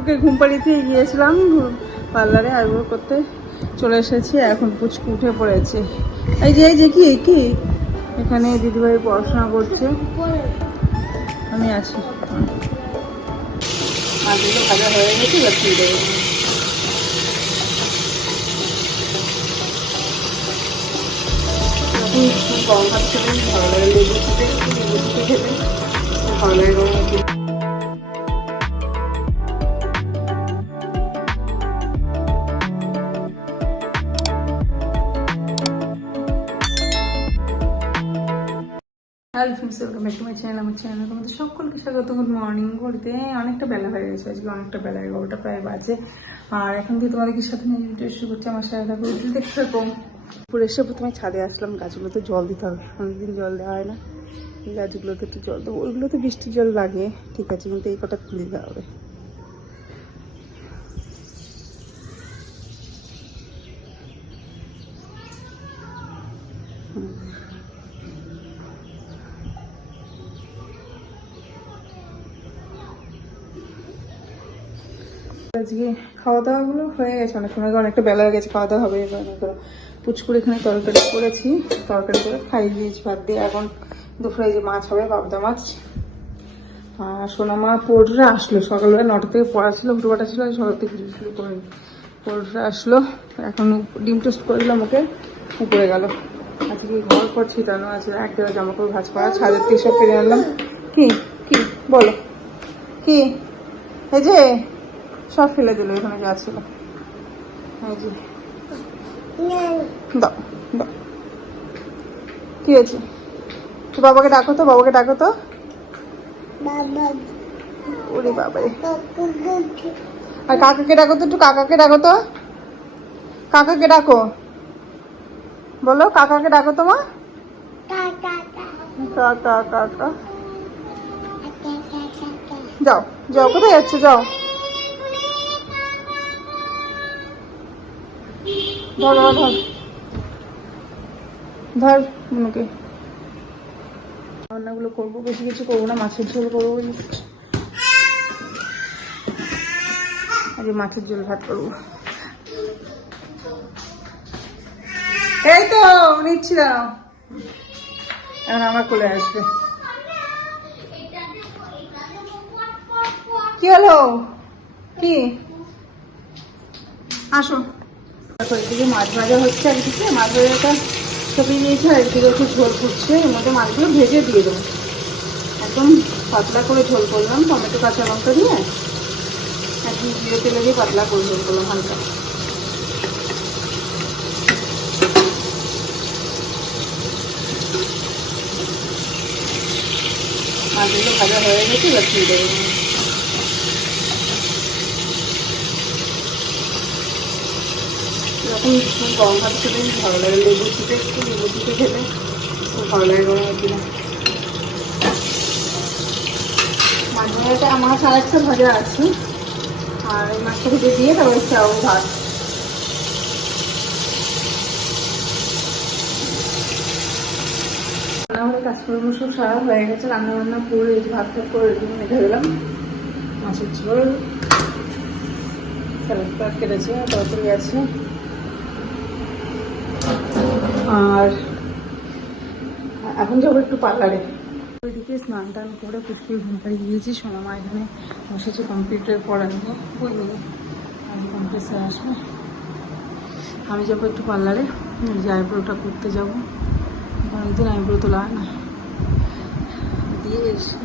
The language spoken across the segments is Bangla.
পুচকুকে ঘুম পাড়িতে গিয়েছিলাম পার্লারে আইব্রো করতে, চলে এসেছি। এখন পুচকু উঠে পড়েছে। এই যে কি কি এখানে দিদিভাই পড়াশোনা করছে, আমি আছি। মাছগুলো ভাজা হয়ে গেছে, এবার তুলে দেবো। গরম ভাত খেতে ভালো লাগে, লেবু চিপে খেতে ভালো লাগে গরম ভাত। Hello friends, welcome back to my channel. আমার চ্যানেলে তোমাদের সকলকে স্বাগত। Good morning. ঘড়িতে অনেকটা বেলা হয়ে গেছে, আজকে অনেকটা বেলা, 11টা প্রায় বাজে। আর এখন দিয়ে তোমাদেরকে সাথে নিয়ে ভিডিও শুরু করছি। আমার সাথে থাকো, দেখতে থাকো। পুরো এসে প্রথমে ছাদে আসলাম, গাছগুলোতে জল দিতে হবে, অনেকদিন জল দেওয়া হয় না। এই গাছগুলোতে একটু জল দেবো, ওইগুলোতে বৃষ্টির জল লাগে ঠিক আছে, কিন্তু এই কটা দিতে হবে। আজকে খাওয়া দাওয়াগুলো হয়ে গেছে, অনেক সময় অনেকটা বেলা হয়ে গেছে, খাওয়া দাওয়া হবে। পুচকুর এখানে তরকারি করেছি, তরকারি করে খাইয়ে দিয়েছি ভাত দিয়ে। এখন দুপুরে যে মাছ হবে, পাবদা মাছ। আর সোনামা পড়ে আসলো সকালবেলা, 9টা থেকে পড়া ছিল, উঠোবাটা ছিল, সকাল থেকে কিছু শুরু করে পড়ে আসলো। এখন ডিম টোস্ট করে দিলাম ওকে, উপরে গেল। আজকে ঘর পর ছিটানো আছে, এক জায়গায় জামা কাপড় ভাঁজ করা, ছাদের থেকে সব ফিরে আনলাম। কি কি বলো কি? এই যে সব ফেলে দিল, এখানে যা ছিল। দাও দাও, কি হয়েছে? তো বাবাকে ডাকো তো, বাবাকে ডাকো তো। ওরে বাবারে, আর কাকাকে ডাকো তো, একটু কাকাকে ডাকো তো, কাকাকে ডাকো, বলো কাকাকে ডাকো তো মা। কাকা কাকা, যাও যাও, কোথায় যাচ্ছে? যাও, ধর ধর ধর ধর মুখে। রান্নাগুলো করবো, বেশি কিছু করবো না, মাছের ঝোল করবো, আজকে মাছের ঝোল ভাত করবো। এই তো নিচ্ছি, দাঁড়াও, এখন আমার কোলে আসবে। কি হলো? কি? আসো। একদিকে মাছ ভাজা হচ্ছে, একদিকে মাছ ভাজাটা সবিয়ে দিয়েছে, আর একদিকে একটু ঝোল ফুটছে। এর মধ্যে মাছগুলো ভেজে দিয়ে দেবো, একদম পাতলা করে ঝোল করলাম, টমেটো কাঁচা লঙ্কা দিয়ে একদম জিরে তেলে দিয়ে পাতলা করে ঝোল করলাম হালকা। মাছগুলো ভাজা হয়ে গেছে, এবার তুলে দেবো। এরকম গরম ভাত খেতে ভালো লাগে, লেবু চিপে খেতে খুব ভালো লাগে গরম ভাত দিলে। মাছ ভাজাটা মাছ আর একটা ভাজা আছে, আর এই মাছটা ভেজে দিয়ে তারপরে চাও ভাত। রান্নাঘরে কাজকর্ম সব সারা হয়ে গেছে, রান্না বান্না করে ভাত টাত করে রেখে দিলাম। মাছের ঝোল, স্যালাড কেটেছে, তরকারি আছে। আর এখন যাবো একটু পার্লারে। ওইদিকে স্নান টান করে পুষ্কুর ঘুম পাড়িয়ে গিয়েছি। সোনামা এখানে বসেছে কম্পিউটার পড়ানো, বলবো আজ কম্পিউটার আসবে। আমি যাবো একটু পার্লারে, যে আইব্রোটা করতে যাবো, অনেকদিন আইব্রো তোলা হয় না, দিয়ে এসে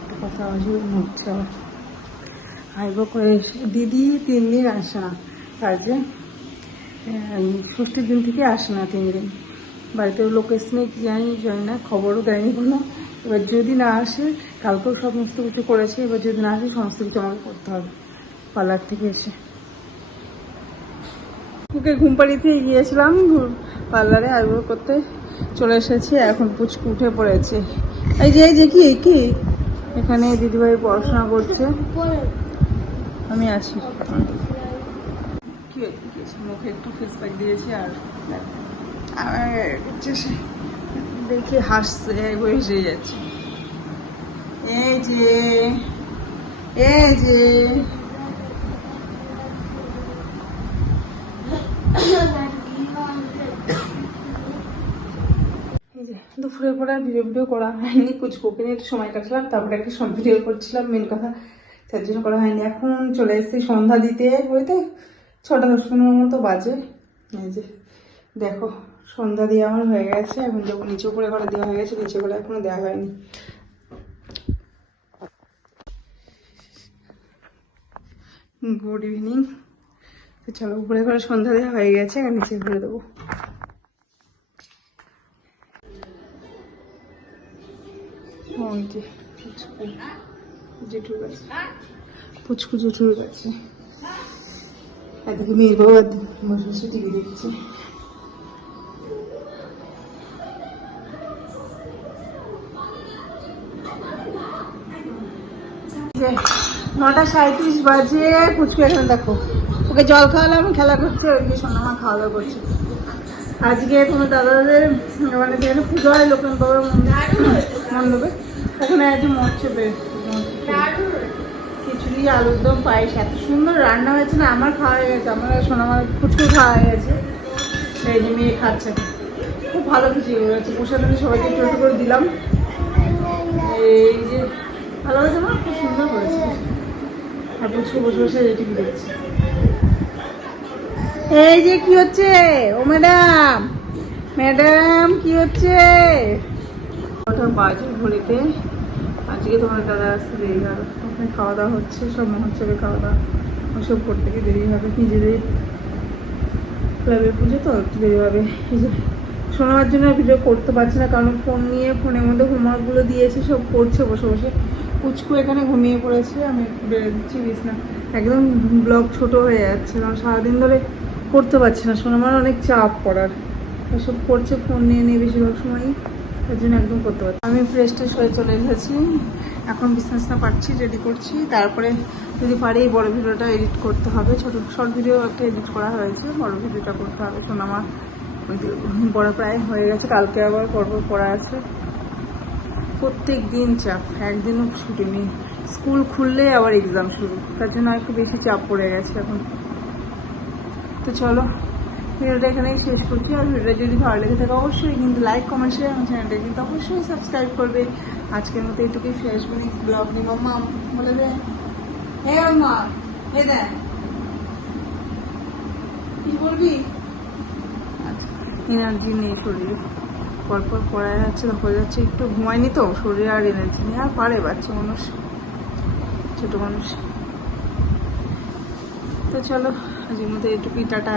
একটু কথা হচ্ছে। আবার আইব্রো করে এসে দিদি 3 দিন আসে না কাজে, ষষ্ঠীর দিন থেকে আসে না 3 দিন। বাড়িতে লোক এসে নেই, জানি না, খবরও দেয়নি কোনো। এবার যদি না আসে, কালকেও সমস্ত কিছু করেছে, এবার যদি না আসে সমস্ত কিছু আমাকে করতে হবে পার্লার থেকে এসে। ওকে ঘুম পাড়িতে গিয়েছিলাম পার্লারে আইব্রো করতে, চলে এসেছি। এখন পুচকু উঠে পড়েছে। এই যে কি কি এখানে দিদিভাই পড়াশোনা করছে, আমি আছি। কি হয়েছে? মুখে একটু ফেস প্যাক দিয়েছি, আর দেখে হাসছে, এসে যাচ্ছে। এই যে এই যে দুপুরের পরে আর ভিডিও করা হয়নি, পুচকুকে নিয়ে একটু সময় কাটলাম, তারপরে একটা সব ভিডিও করছিলাম মেন কথা, তার জন্য করা হয়নি। এখন চলে এসেছি সন্ধ্যা দিতে, বইতে 6:10-15 মতো বাজে। এই যে দেখো সন্ধ্যা দিয়ে আমার হয়ে গেছে, এখন যাবো নিচে, উপরে ঘরে দেওয়া হয়ে গেছে, নিচে ঘরে এখনো দেওয়া হয়নি। Good evening. তো চলো, উপরে ঘরে সন্ধ্যা দেওয়া হয়ে গেছে, আর নিচে ঘরে দেবো। পুচকু জেঠুর কাছে এদিকে মেয়ের বাবা বসে টিভি দেখছে। 9:37 বাজে। পুচকু এখানে দেখো, ওকে জল খাওয়ালাম, খেলা করছে, ওইদিকে সোনামা খাওয়া দাওয়া করছে। আজকে তোমার দাদাদের মানে যেখানে পুজো হয় লোকনাথ বাবার মণ্ডপে, ওখানে আজকে মৎস্যবে খিচুড়ি, আলুর দম, পায়েস, এত সুন্দর রান্না হয়েছে না। আমার খাওয়া হয়ে গেছে, আমার সোনামার পুচকু খাওয়া হয়ে গেছে, এই যে মেয়ে খাচ্ছে। খুব ভালো খিচুড়ি হয়েছে, প্রসাদে সবাইকে একটু একটু করে দিলাম। এই যে ভালো হয়েছে না, খুব সুন্দর হয়েছে। আর পুচকু বসে বসে টিভি দেখছে। এই যে কি হচ্ছে ও ম্যাডাম, ম্যাডাম কি হচ্ছে? ওটা বাজে ঘড়িতে। আজকে তোমার দাদা আসতে দেরি হবে, ওখানে খাওয়া দাওয়া হচ্ছে, সব মহোৎসবে খাওয়া দাওয়া, ওসব করতে গিয়ে দেরি হবে। নিজেদের ক্লাবের পুজো তো একটু দেরি হবে। এই যে শোনার জন্য ভিডিও করতে পারছি না, কারণ ফোন নিয়ে ফোনের মধ্যে হোমওয়ার্কগুলো দিয়েছে, সব করছে বসে বসে। পুচকু এখানে ঘুমিয়ে পড়েছে, আমি বেড়ে দিচ্ছি বিছনা। একদম ব্লগ ছোট হয়ে যাচ্ছে, কারণ সারাদিন ধরে করতে পারছি না, সোনামার অনেক চাপ পড়ার, এসব করছে ফোন নিয়ে নিয়ে বেশিরভাগ সময়ই, তার জন্য একদম করতে পারছি। আমি ফ্রেশ ট্রেশ হয়ে চলে এসেছি, এখন বিছনা পাচ্ছি, রেডি করছি। তারপরে যদি পারি বড় ভিডিওটা এডিট করতে হবে, ছোট শর্ট ভিডিও একটা এডিট করা হয়েছে, বড় ভিডিওটা করতে হবে। সোনামার পড়া প্রায় হয়ে গেছে, কালকে আবার পড়া আছে। প্রত্যেক দিন চাপ, একদিনও ছুটি নেই। স্কুল খুললে আবার এক্সাম শুরু, তার জন্য একটু বেশি চাপ পড়ে গেছে এখন। তো চলো ভিডিওটা এখানেই শেষ করছি। আর ভিডিওটা যদি ভালো লেগে থাকে অবশ্যই কিন্তু লাইক, কমেন্ট, শেয়ার, আমার চ্যানেলটা কিন্তু অবশ্যই সাবস্ক্রাইব করবে। আজকের মতো এইটুকুই, ফ্রেশ ব্লগ নিব। মা বলে দে, হে মা, হে দেন কি বলবি? আচ্ছা, এনার্জি নেই শরীরে, পরপর পড়া যাচ্ছে, হয়ে যাচ্ছে, একটু ঘুমায়নি তো, শরীরে আর এনার্জি নেই। আর পারে বাচ্চা মানুষ, ছোট মানুষ। তো চলো আজকের মতো এইটুকুই, টাটা।